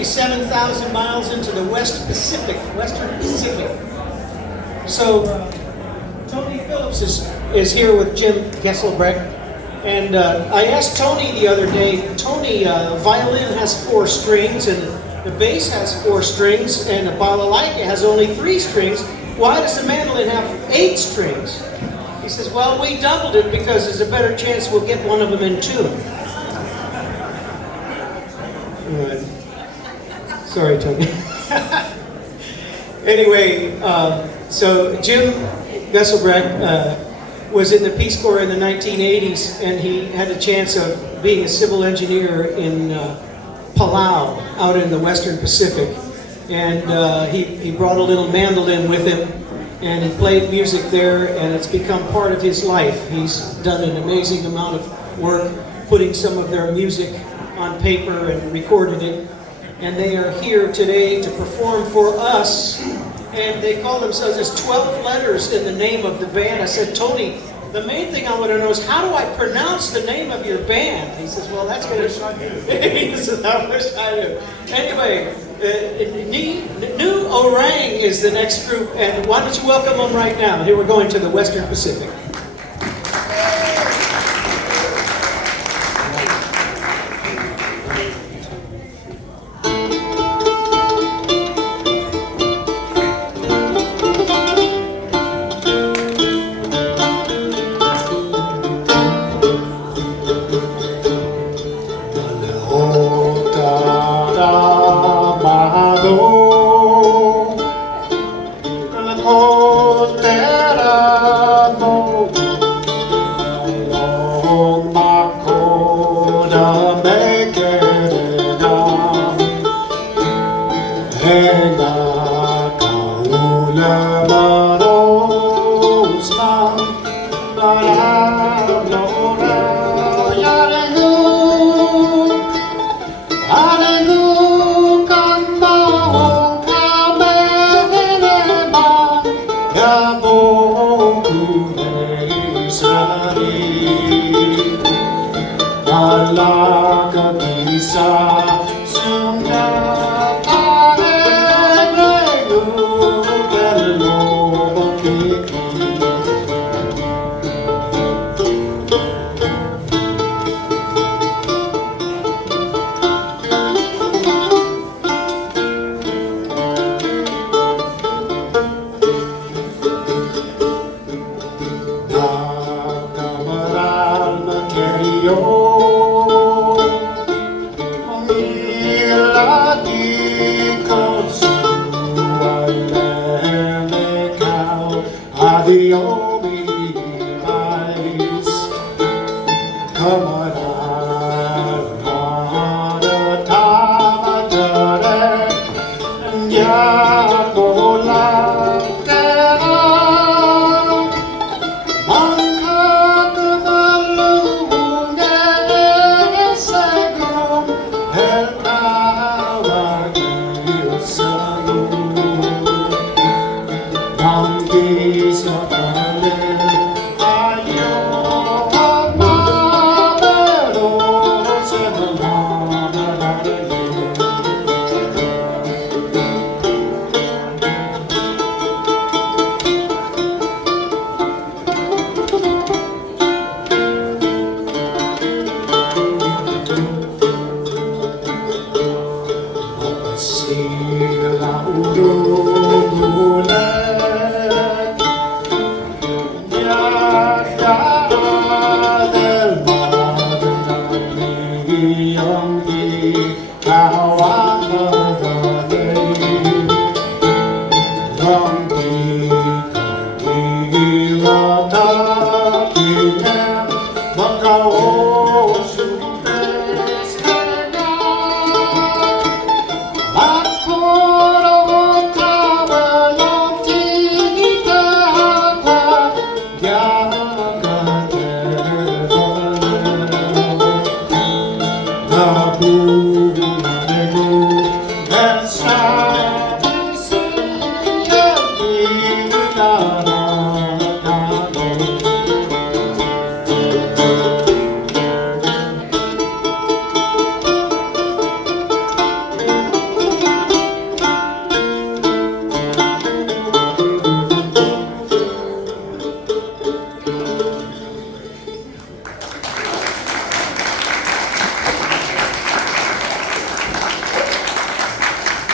maybe 7,000 miles into the Western Pacific. So Tony Phillips is here with Jim Geselbracht. And I asked Tony the other day, Tony, violin has 4 strings, and the bass has 4 strings, and the balalaika has only 3 strings. Why does the mandolin have 8 strings? He says, well, we doubled it because there's a better chance we'll get one of them in tune. Sorry, Tony. Anyway, so Jim Geselbracht was in the Peace Corps in the 1980s, and he had a chance of being a civil engineer in Palau, out in the Western Pacific. And he brought a little mandolin with him, and he played music there, and it's become part of his life. He's done an amazing amount of work putting some of their music on paper and recorded it. And they are here today to perform for us. And they call themselves, there's 12 letters in the name of the band. I said, Tony, the main thing I want to know is, how do I pronounce the name of your band? He says, well, that's going to... He says, I wish I knew. Anyway, Ngirchoureng is the next group, and why don't you welcome them right now? Here we're going to the Western Pacific.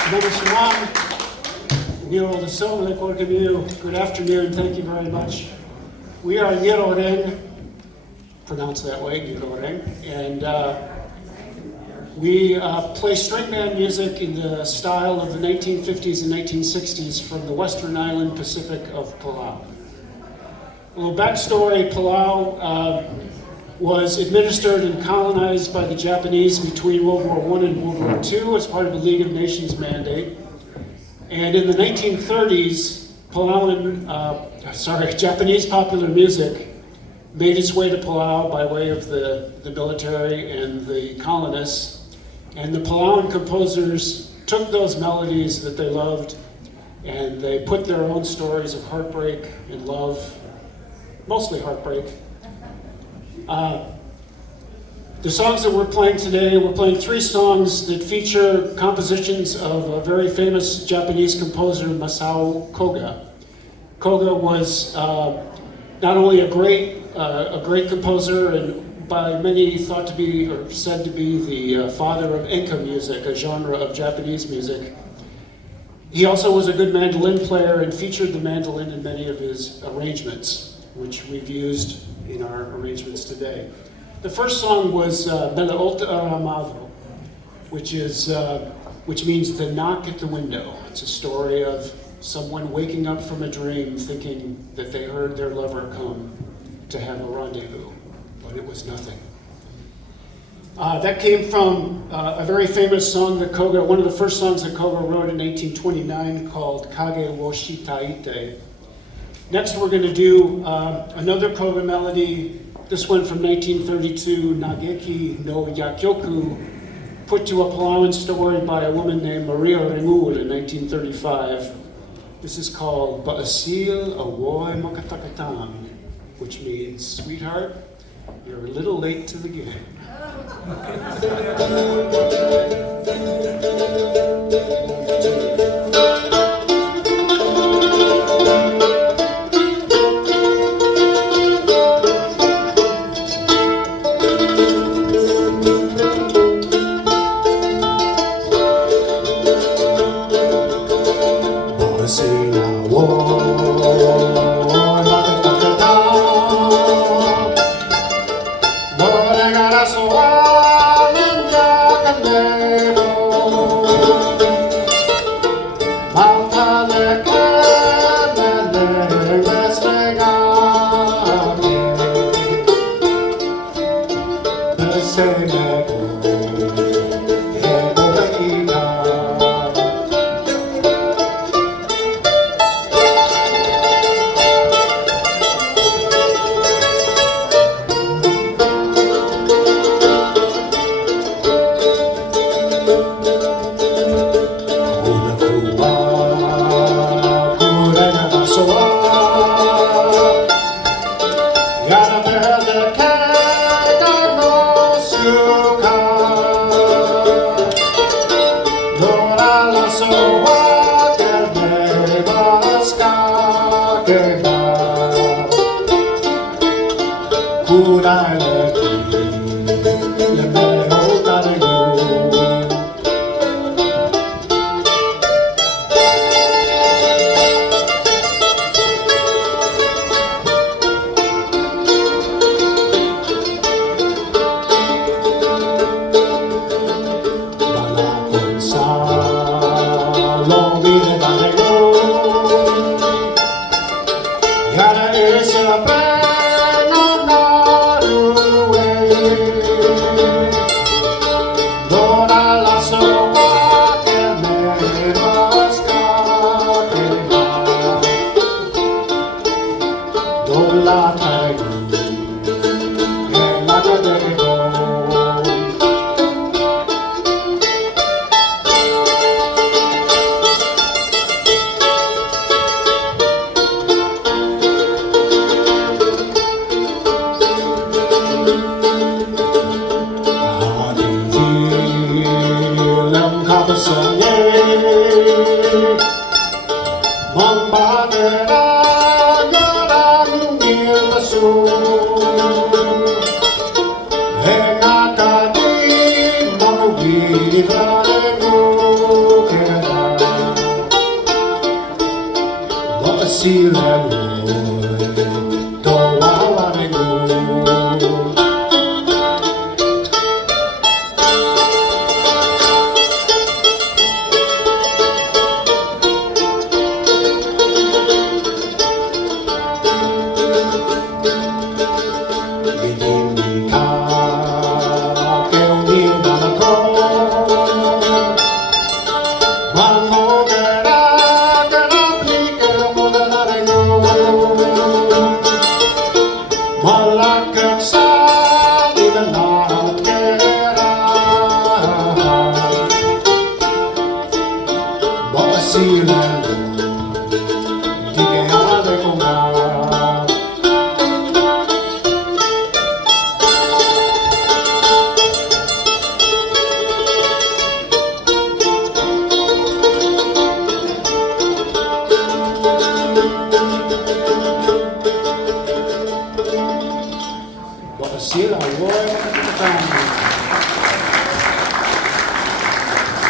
Good afternoon, thank you very much. We are Ngirchoureng, pronounced that way, Ngirchoureng, and we play string band music in the style of the 1950s and 1960s from the western island Pacific of Palau. A little backstory, Palau was administered and colonized by the Japanese between World War I and World War II as part of the League of Nations mandate. And in the 1930s, Japanese popular music made its way to Palau by way of the military and the colonists. And the Palauan composers took those melodies that they loved and they put their own stories of heartbreak and love, mostly heartbreak. The songs that we're playing today, we're playing 3 songs that feature compositions of a very famous Japanese composer, Masao Koga. Koga was not only a great composer and by many thought to be, or said to be, the father of enka music, a genre of Japanese music. He also was a good mandolin player and featured the mandolin in many of his arrangements, which we've used in our arrangements today. The first song was Melechotech, Mado, which means the knock at the window. It's a story of someone waking up from a dream thinking that they heard their lover come to have a rendezvous, but it was nothing. That came from a very famous song that Koga, one of the first songs that Koga wrote in 1829 called Kage wo Shitaite. Next we're going to do another Koga melody, this one from 1932, Nageki no Yakyoku, put to a Palauan story by a woman named Renguul in 1935. This is called Bechesiil, Uoi Meketeketang, which means, sweetheart, you're a little late to the game. Renguul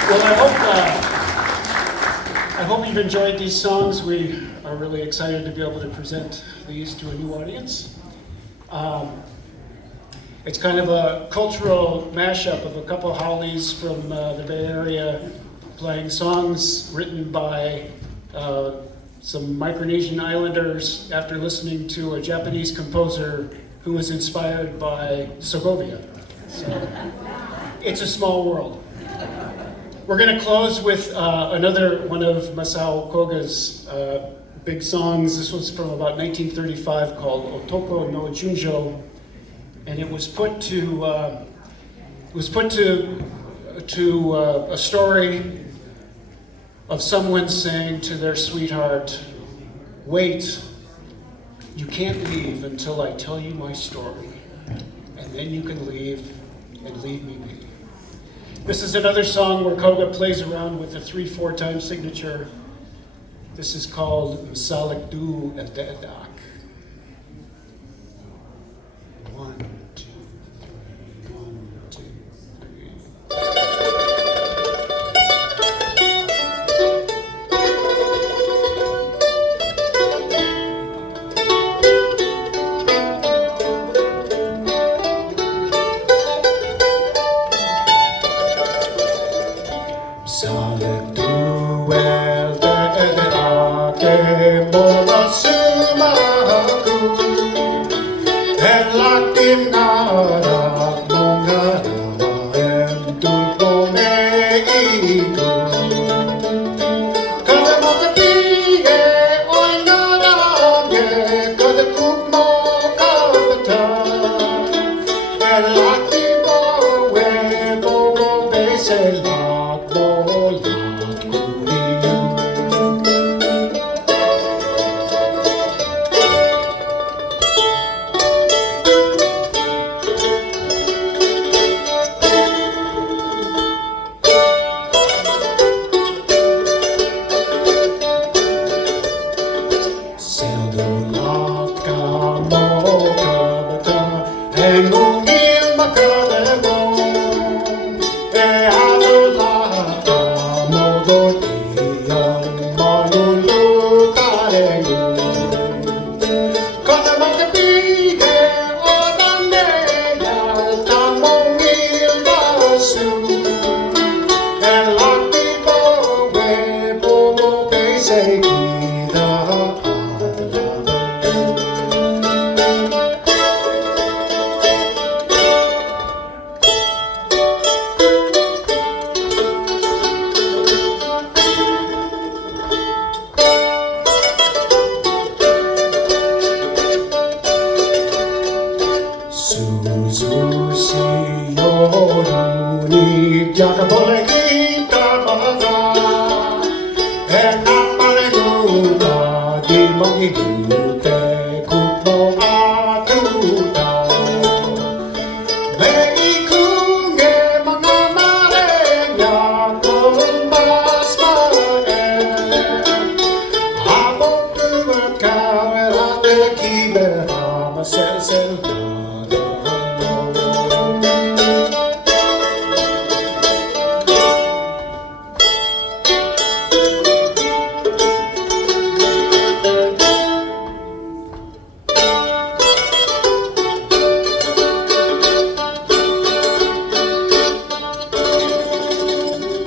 Well, I hope you've enjoyed these songs. We are really excited to be able to present these to a new audience. It's kind of a cultural mashup of a couple of haoles from the Bay Area playing songs written by some Micronesian islanders after listening to a Japanese composer who was inspired by Segovia. So, it's a small world. We're going to close with another one of Masao Koga's big songs. This was from about 1935 called Otoko no Junjou, and it was put to a story of someone saying to their sweetheart, "Wait, you can't leave until I tell you my story, and then you can leave and leave me be." This is another song where Koga plays around with a 3/4 time signature. This is called Msall Kdu Cheldechedechak. 1, 2, 1, 2, 3.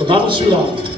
Mado Skilang.